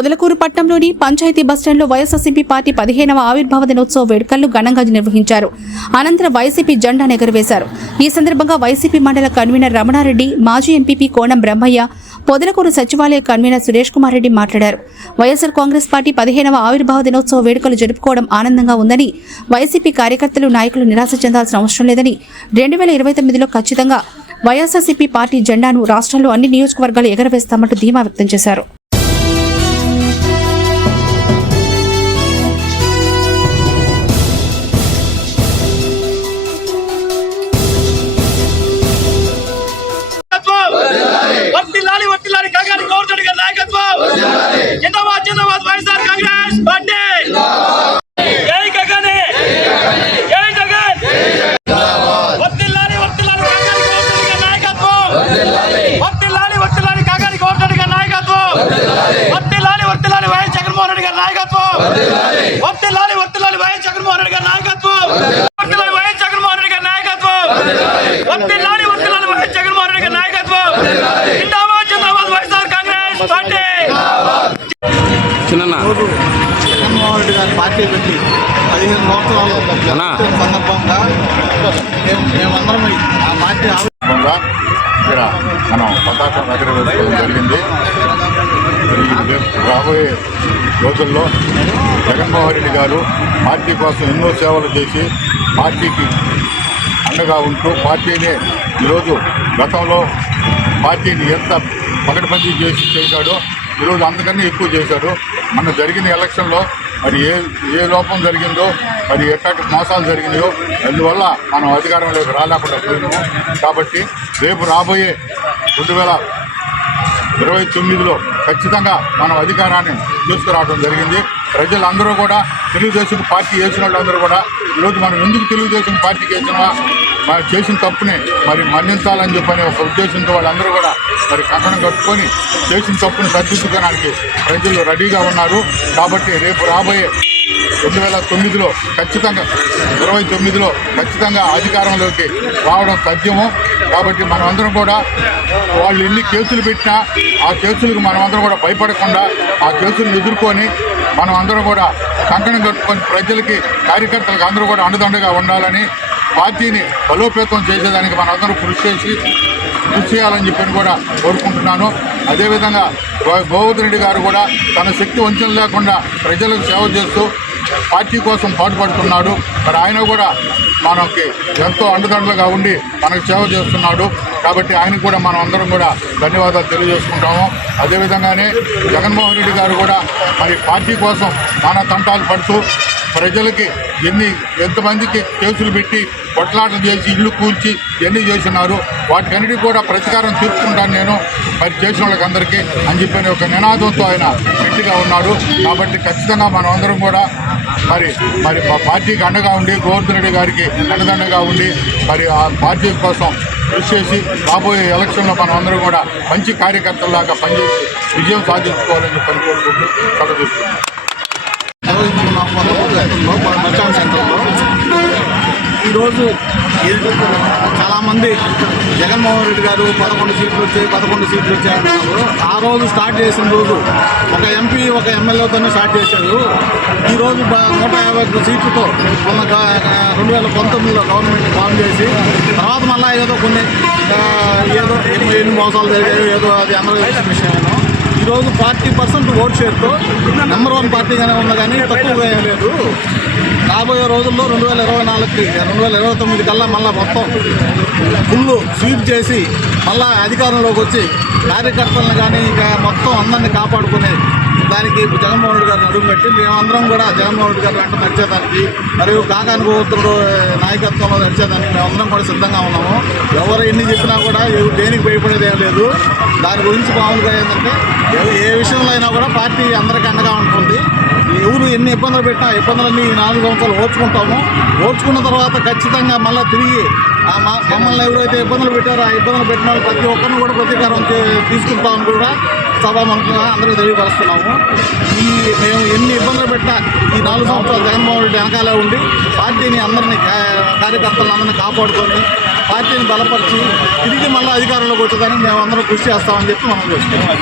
పొదలకూరు పట్టణంలోని పంచాయతీ బస్టాండ్లో వైఎస్ఆర్సీపీ పార్టీ 15వ ఆవిర్భావ దినోత్సవ వేడుకలను ఘనంగా నిర్వహించారు. అనంతరం వైసీపీ జెండా ఎగురవేశారు. ఈ సందర్భంగా వైసీపీ మండల కన్వీనర్ రమణారెడ్డి, మాజీ ఎంపీపీ కోనం బ్రహ్మయ్య, పొదలకూరు సచివాలయ కన్వీనర్ సురేష్ కుమార్ రెడ్డి మాట్లాడారు. వైఎస్ఆర్ కాంగ్రెస్ పార్టీ 15వ ఆవిర్భావ దినోత్సవ వేడుకలు జరుపుకోవడం ఆనందంగా ఉందని, వైసీపీ కార్యకర్తలు, నాయకులు నిరాశ చెందాల్సిన అవసరం లేదని, 2029లో ఖచ్చితంగా వైఎస్ఆర్సీపీ పార్టీ జెండాను రాష్ట్రంలో అన్ని నియోజకవర్గాలు ఎగరవేస్తామంటూ ధీమా వ్యక్తం చేశారు. జగన్మోహన్ రెడ్డి గారి పార్టీ పెట్టి 15 సంవత్సరాలు సందర్భంగా మేమందరం ఆ పార్టీ ఇక్కడ మనం పతాకం ఎగరవేసుకోవడం జరిగింది. రాబోయే రోజుల్లో జగన్మోహన్ రెడ్డి గారు పార్టీ కోసం ఎన్నో సేవలు చేసి పార్టీకి అండగా ఉంటూ పార్టీని ఈరోజు గతంలో పార్టీని ఎంత పకడ్బందీ చేశాడో ఈరోజు అంతకన్నా ఎక్కువ చేశాడు. మన జరిగిన ఎలక్షన్లో మరి ఏ లోపం జరిగిందో, మరి ఎట్లాంటి మోసాలు జరిగినాయో అందువల్ల మనం అధికారంలోకి రాలేకుండా పోయినాము. కాబట్టి రేపు రాబోయే 2029లో ఖచ్చితంగా మనం అధికారాన్ని తీసుకురావడం జరిగింది. ప్రజలందరూ కూడా తెలుగుదేశం పార్టీ వేసిన వాళ్ళందరూ కూడా ఈరోజు మనం ఎందుకు తెలుగుదేశం పార్టీకి వేసినా మనం చేసిన తప్పుని మరి మన్నించాలని చెప్పని ఒక ఉద్దేశంతో వాళ్ళందరూ కూడా మరి కంకణం కట్టుకొని చేసిన తప్పుని సరిదిద్దుకోవడానికి ప్రజలు రెడీగా ఉన్నారు. కాబట్టి రేపు రాబోయే 2029లో ఖచ్చితంగా 29లో ఖచ్చితంగా అధికారంలోకి రావడం సాధ్యము. కాబట్టి మనమందరం కూడా వాళ్ళు ఎన్ని కేసులు పెట్టినా ఆ కేసులకు మనమందరం కూడా భయపడకుండా ఆ కేసులను ఎదుర్కొని మనం అందరం కూడా కంకణం కట్టుకొని ప్రజలకి, కార్యకర్తలకు అందరూ కూడా అండదండగా ఉండాలని, పార్టీని బలోపేతం చేసేదానికి మనందరం కృషి చేయాలని చెప్పని కూడా కోరుకుంటున్నాను. అదేవిధంగా గోవర్ధన్ రెడ్డి గారు కూడా తన శక్తి వంచన లేకుండా ప్రజలకు సేవ చేస్తూ పార్టీ కోసం పాటుపడుతున్నాడు. మరి ఆయన కూడా మనకి ఎంతో అండదండలుగా ఉండి మనకు సేవ చేస్తున్నాడు. కాబట్టి ఆయనకు కూడా మనం అందరం కూడా ధన్యవాదాలు తెలియజేసుకుంటాము. అదేవిధంగానే జగన్మోహన్ రెడ్డి గారు కూడా మరి పార్టీ కోసం నానా తంటాలు పడుతూ ప్రజలకి ఎంతమందికి కేసులు పెట్టి కొట్లాటలు చేసి ఇల్లు కూల్చి ఎన్ని చేస్తున్నారు, వాటికన్నిటికీ కూడా ప్రతీకారం తీర్చుకుంటాను నేను మరి చేసిన వాళ్ళకి అందరికీ అని చెప్పిన ఒక నినాదంతో ఆయన గట్టిగా ఉన్నాడు. కాబట్టి ఖచ్చితంగా మనం అందరం కూడా మరి మా పార్టీకి అండగా ఉండి, గోవర్ధన్ రెడ్డి గారికి అండదండగా ఉండి మరి ఆ పార్టీ కోసం కృషి చేసి రాబోయే ఎలక్షన్లో మనం అందరం కూడా మంచి కార్యకర్తల్లాగా పనిచేసి విజయం సాధించుకోవాలని చెప్పి కోరుకుంటూ సెలవు తీసుకుంటున్నాం. బస్టాండ్ సెంటర్లో ఈరోజు చాలామంది జగన్మోహన్ రెడ్డి గారు 11 సీట్లు వచ్చాయన్నారు. ఆ రోజు స్టార్ట్ చేసిన రోజు ఒక ఎంపీ ఒక ఎమ్మెల్యేతోనే స్టార్ట్ చేశారు. ఈరోజు 151 సీట్లతో మొన్న 2019లో గవర్నమెంట్ ఫామ్ చేసి తర్వాత మళ్ళీ ఏదో ఎన్ని మోసాలు జరిగాయో ఏదో అది అందరూ తెలిసిన విషయమేనో. ఈరోజు 40% ఓట్ షేర్తో నెంబర్ 1 పార్టీగానే ఉంది, కానీ తక్కువగా ఏం లేదు. రాబోయే రోజుల్లో 2024కి 2029 కల్లా మళ్ళీ మొత్తం ఫుల్ స్వీప్ చేసి మళ్ళీ అధికారంలోకి వచ్చి కార్యకర్తలను కానీ ఇక మొత్తం అందరినీ కాపాడుకునే దానికి జగన్మోహన్ రెడ్డి గారిని అడుగు పెట్టి మేమందరం కూడా జగన్మోహన్ రెడ్డి గారి వెంట నడిచేదానికి మరియు కాకాని గోవర్ధనుడు నాయకత్వంలో నడిచేదానికి మేమందరం కూడా సిద్ధంగా ఉన్నాము. ఎవరు ఎన్ని చెప్పినా కూడా దేనికి భయపడేది ఏం లేదు. దాని గురించి మామూలుగా ఏంటంటే ఏ విషయంలో అయినా కూడా పార్టీ అందరికీ అండగా ఉంటుంది. ఎవరు ఎన్ని ఇబ్బందులు పెట్టినా ఇబ్బందులన్నీ 4 సంవత్సరాలు ఓర్చుకుంటాము. ఓర్చుకున్న తర్వాత ఖచ్చితంగా మళ్ళీ తిరిగి మమ్మల్ని ఎవరైతే ఇబ్బందులు పెట్టారో ఆ ఇబ్బందులు పెట్టిన వాళ్ళు ప్రతి ఒక్కరిని కూడా ప్రతీకారం తీసుకుంటామని కూడా సభాముఖంగా అందరూ తెలియపరుస్తున్నాము. మేము ఎన్ని ఇబ్బందులు పెట్టినా ఈ 4 సంవత్సరాలు జగన్మోహన్ రెడ్డి వెనకాలే ఉండి పార్టీని అందరినీ కార్యకర్తలను అందరినీ కాపాడుకొని పార్టీని బలపరిచి తిరిగి మళ్ళీ అధికారంలోకి వచ్చేదానికి మేము అందరం కృషి చేస్తామని చెప్పి మనం చేస్తున్నాం.